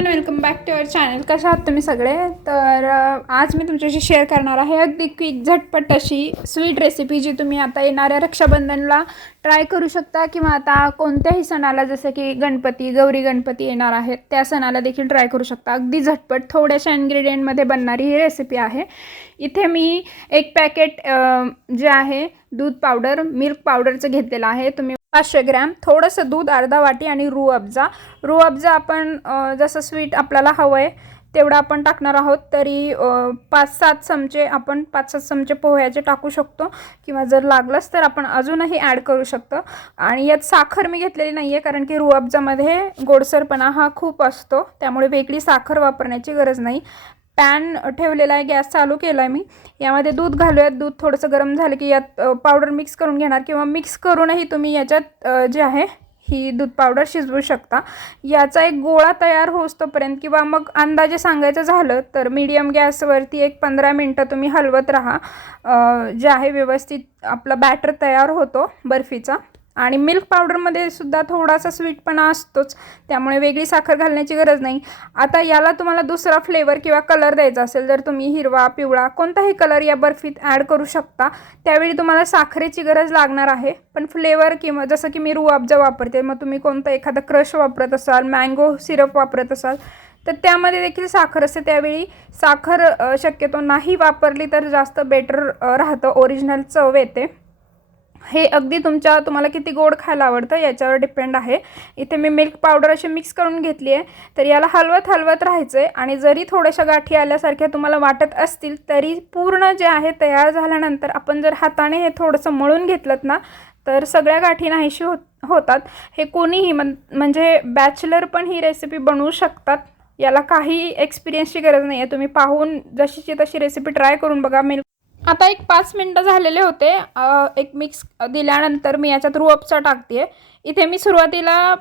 Welcome back to our channel. कशा आहात तुम्ही सगळे? तर आज मी तुमच्याशी शेअर करणार आहे अगदी क्विक झटपट अशी स्वीट रेसिपी, जी तुम्ही आता येणाऱ्या रक्षाबंधनला ट्राय करू शकता, किंवा आता कोणत्याही सणाला, जसं की गणपती, गौरी गणपती येणार आहेत त्या सणाला देखील ट्राय करू शकता. अगदी झटपट थोड्याशा इन्ग्रेडियंटमध्ये बनणारी ही रेसिपी आहे. इथे मी एक पॅकेट जे आहे दूध पावडर, मिल्क पावडरचं घेतलेलं आहे. तुम्ही 500 ग्रॅम, थोडंसं दूध, अर्धा वाटी आणि रूह अफजा आपण जसं स्वीट आपल्याला हवं आहे तेवढं आपण टाकणार आहोत. तरी 5-7 चमचे आपण 5-7 चमचे पोह्याचे टाकू शकतो, किंवा जर लागलंच तर आपण अजूनही ॲड करू शकतो. आणि यात साखर मी घेतलेली नाही आहे, कारण की रूह अफजामध्ये गोडसरपणा हा खूप असतो, त्यामुळे वेगळी साखर वापरण्याची गरज नाही. पॅन ठेवलेला आहे, गॅस चालू केला आहे मी. यामध्ये दूध घालूयात. दूध थोडंसं गरम झालं की यात पावडर मिक्स करून घेणार, किंवा मिक्स करूनही तुम्ही याच्यात जे आहे ही दूध पावडर शिजवू शकता. याचा एक गोळा तयार होईस्तोपर्यंत, किंवा मग अंदाजे सांगायचं झालं तर मीडियम गॅसवरती एक 15 मिनटं तुम्ही हलवत राहा. जे आहे व्यवस्थित आपला बॅटर तयार होतो बर्फीचा. आणि मिल्क पावडरमध्ये सुद्धा थोडासा स्वीटपणा असतोच, त्यामुळे वेगळी साखर घालण्याची गरज नाही. आता याला तुम्हाला दुसरा फ्लेवर किंवा कलर द्यायचा असेल, जर तुम्ही हिरवा, पिवळा कोणताही कलर या बर्फीत ॲड करू शकता. त्यावेळी तुम्हाला साखरेची गरज लागणार आहे. पण फ्लेवर, किंवा जसं की मी रूह अफजा वापरते, मग तुम्ही कोणतं एखादा क्रश वापरत असाल, मँगो सिरप वापरत असाल, तर त्यामध्ये देखील साखर असते. त्यावेळी साखर शक्यतो नाही वापरली तर जास्त बेटर राहतं, ओरिजिनल चव येते. हे अगदी तुम्हाला किती गोड खायला आवडतं याच्यावर डिपेंड आहे. इथे मी मिल्क पावडर अशी मिक्स करून घेतली आहे. तर याला हलवत राहायचं आहे. आणि जरी थोड्याशा गाठी आल्यासारख्या तुम्हाला वाटत असतील, तरी पूर्ण जे आहे तयार झाल्यानंतर आपण जर हाताने हे थोडंसं मळून घेतलं ना, तर सगळ्या गाठी नाहीशी होतात. हे कोणीही म्हणजे बॅचलर पण ही रेसिपी बनवू शकतात. याला काही एक्सपिरियन्सची गरज नाही आहे. तुम्ही पाहून जशीची तशी रेसिपी ट्राय करून बघा. आता एक 5 मिनटं झालेले होते. एक मिक्स दिल्यानंतर मी याच्यात रूह अफजा टाकते. इथे मी सुरुवातीला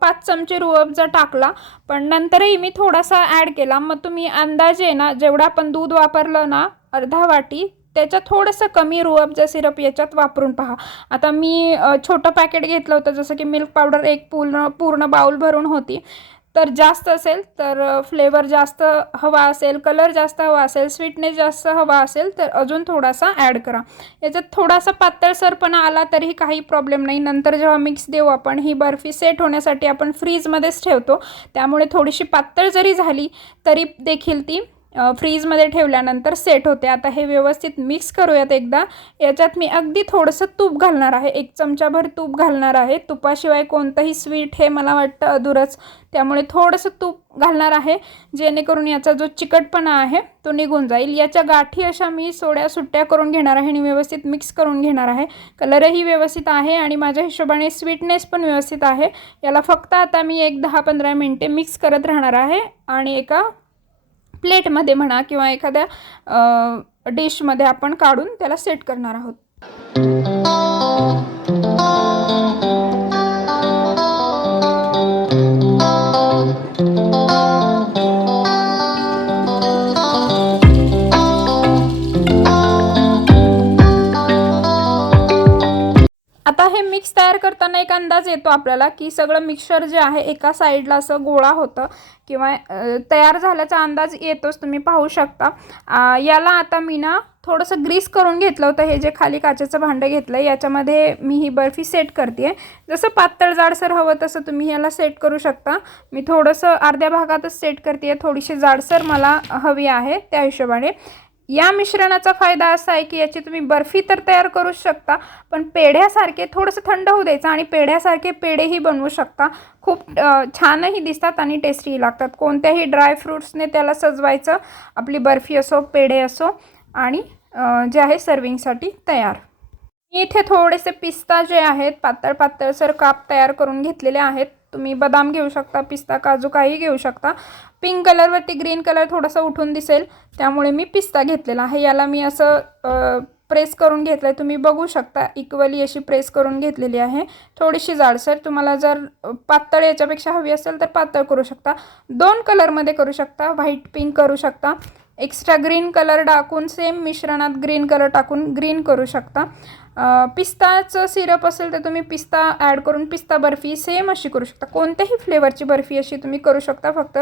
5 चमचे रूह अफजा टाकला, पण नंतरही मी थोडासा ॲड केला. मग तुम्ही अंदाजे ना, जेवढं आपण दूध वापरलं ना, अर्धा वाटी, त्याच्यात थोडंसं कमी रूह अफजा सिरप याच्यात वापरून पहा. आता मी छोटं पॅकेट घेतलं होतं, जसं की मिल्क पावडर एक पूर्ण बाउल भरून होती. तर जास्त असेल तर फ्लेवर जास्त हवा असेल, कलर जास्त हवा असेल, स्वीटनेस जास्त हवा असेल तर अजून थोडासा ॲड करा. याच्यात थोडासा पातळसरपणा आला तरीही काही प्रॉब्लेम नाही. नंतर जेव्हा मिक्स देऊ आपण, ही बर्फी सेट होण्यासाठी आपण फ्रीजमध्येच ठेवतो, त्यामुळे थोडीशी पातळ जरी झाली तरी देखील ती फ्रीजमध्ये ठेवल्यानंतर सेट होते. आता हे व्यवस्थित मिक्स करूयात एकदा. याच्यात मी अगदी थोडंसं तूप घालणार आहे, 1 चमचाभर तूप घालणार आहे. तुपाशिवाय कोणतंही स्वीट हे मला वाटतं अधुरंच, त्यामुळे थोडंसं तूप घालणार आहे, जेणेकरून याचा जो चिकटपणा आहे तो निघून जाईल. याच्या गाठी अशा मी सुट्ट्या करून घेणार आहे आणि व्यवस्थित मिक्स करून घेणार आहे. कलरही व्यवस्थित आहे आणि माझ्या हिशोबाने स्वीटनेस पण व्यवस्थित आहे. याला फक्त आता मी एक 10-15 मिनटे मिक्स करत राहणार आहे, आणि एका प्लेटमध्ये म्हणा किंवा एखाद्या डिशमध्ये आपण काढून त्याला सेट करणार आहोत. आता हे मिक्स तयार करताना एक अंदाज येतो आपल्याला, की सगळं मिक्सचर जे आहे एका साईडला असं गोळा होतं, किंवा तयार झाल्याचा अंदाज येतोच, तुम्ही पाहू शकता. याला आता मी ना थोडंसं ग्रीस करून घेतलं होतं. हे जे खाली काचेचं भांडं घेतलं आहे, याच्यामध्ये मी ही बर्फी सेट करते आहे. जसं पातळ जाडसर हवं तसं तुम्ही याला सेट करू शकता. मी थोडंसं अर्ध्या भागातच सेट करते आहे, थोडीशी जाडसर मला हवी आहे त्या हिशोबाने. या मिश्रणाचा फायदा असा आहे की याची तुम्ही बर्फी तर तयार करू शकता, पण पेढ्यासारखे थोडंसं थंड होऊ द्यायचं आणि पेढ्यासारखे पेढेही बनवू शकता. खूप छानही दिसतात आणि टेस्टीही लागतात. कोणत्याही ड्राय फ्रूट्सने त्याला सजवायचं. आपली बर्फी असो, पेढे असो, आणि जे आहे सर्विंगसाठी तयार. मी इथे थोडेसे पिस्ता जे आहेत पातळसर काप तयार करून घेतलेले आहेत. तुम्ही बदाम घेऊ शकता, पिस्ता, काजू काही घेऊ शकता. पिंक कलरवरती ग्रीन कलर थोडासा उठून दिसेल, त्यामुळे मी पिस्ता घेतलेला आहे. याला मी असं प्रेस करून घेतलं आहे, तुम्ही बघू शकता इक्वली अशी प्रेस करून घेतलेली आहे. थोडीशी जाडसर, तुम्हाला जर पातळ याच्यापेक्षा हवी असेल तर पातळ करू शकता. 2 कलरमध्ये करू शकता, व्हाईट पिंक करू शकता. एक्स्ट्रा ग्रीन कलर टाकून सेम मिश्रणात ग्रीन कलर टाकून ग्रीन करू शकता. पिस्ताचं सिरप असेल तर तुम्ही पिस्ता ॲड करून पिस्ता बर्फी सेम अशी करू शकता. कोणत्याही फ्लेवरची बर्फी अशी तुम्ही करू शकता. फक्त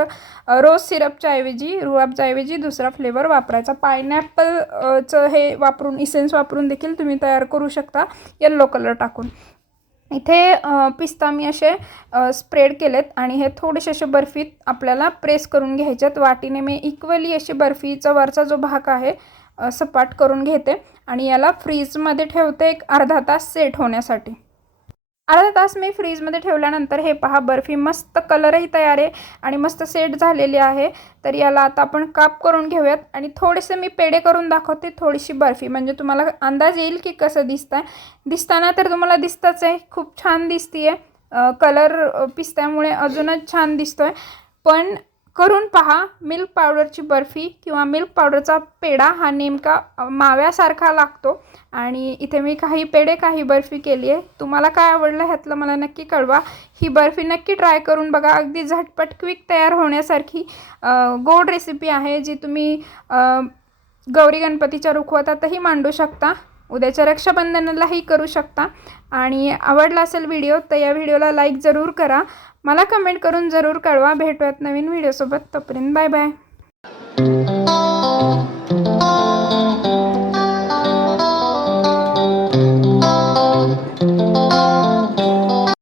रोज सिरपच्या ऐवजी रुआबच्या ऐवजी दुसरा फ्लेवर वापरायचा. पायनॅपलचं हे वापरून इसेन्स वापरून देखील तुम्ही तयार करू शकता येल्लो कलर टाकून. इथे पिस्ता मी असे स्प्रेड केलेत आणि हे थोडेसे असे बर्फीत आपल्याला प्रेस करून घ्यायच्यात. वाटीने मी इक्वली अशी बर्फीचा वरचा जो भाग आहे सपाट करून घेते आणि याला फ्रीजमध्ये ठेवते एक अर्धा तास सेट होण्यासाठी. अर्धा तास मी फ्रीजमध्ये ठेवल्यानंतर हे पहा बर्फी मस्त कलरही तयार आहे आणि मस्त सेट झालेली आहे. तर याला आता आपण काप करून घेऊयात आणि थोडेसे मी पेढे करून दाखवते, थोडीशी बर्फी, म्हणजे तुम्हाला अंदाज येईल की कसं दिसताना तर तुम्हाला दिसतंच आहे, खूप छान दिसतीये. कलर पिस्त्यामुळे अजूनच छान दिसतोय. पण करून पहा, मिल्क पावडरची बर्फी किंवा मिल्क पावडरचा पेढा हा नेमका माव्यासारखा लागतो. आणि इथे मी काही पेढे काही बर्फी केली आहे. तुम्हाला काय आवडलं ह्यातलं मला नक्की कळवा. ही बर्फी नक्की ट्राय करून बघा. अगदी झटपट क्विक तयार होण्यासारखी गोड रेसिपी आहे, जी तुम्ही गौरी गणपतीच्या रुखवतातही मांडू शकता, उद्याच्या रक्षाबंधनालाही करू शकता. आणि आवडला असेल व्हिडिओ तर या व्हिडिओला लाईक जरूर करा, मला कमेंट करून जरूर कळवा. भेटूयात नवीन व्हिडिओसोबत, तोपर्यंत बाय बाय.